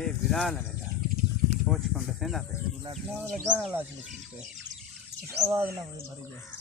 ए विरान है बेटा सोच कौन से ना पे ना गाना लाच लिखी पे इस आवाज ना भरी जाए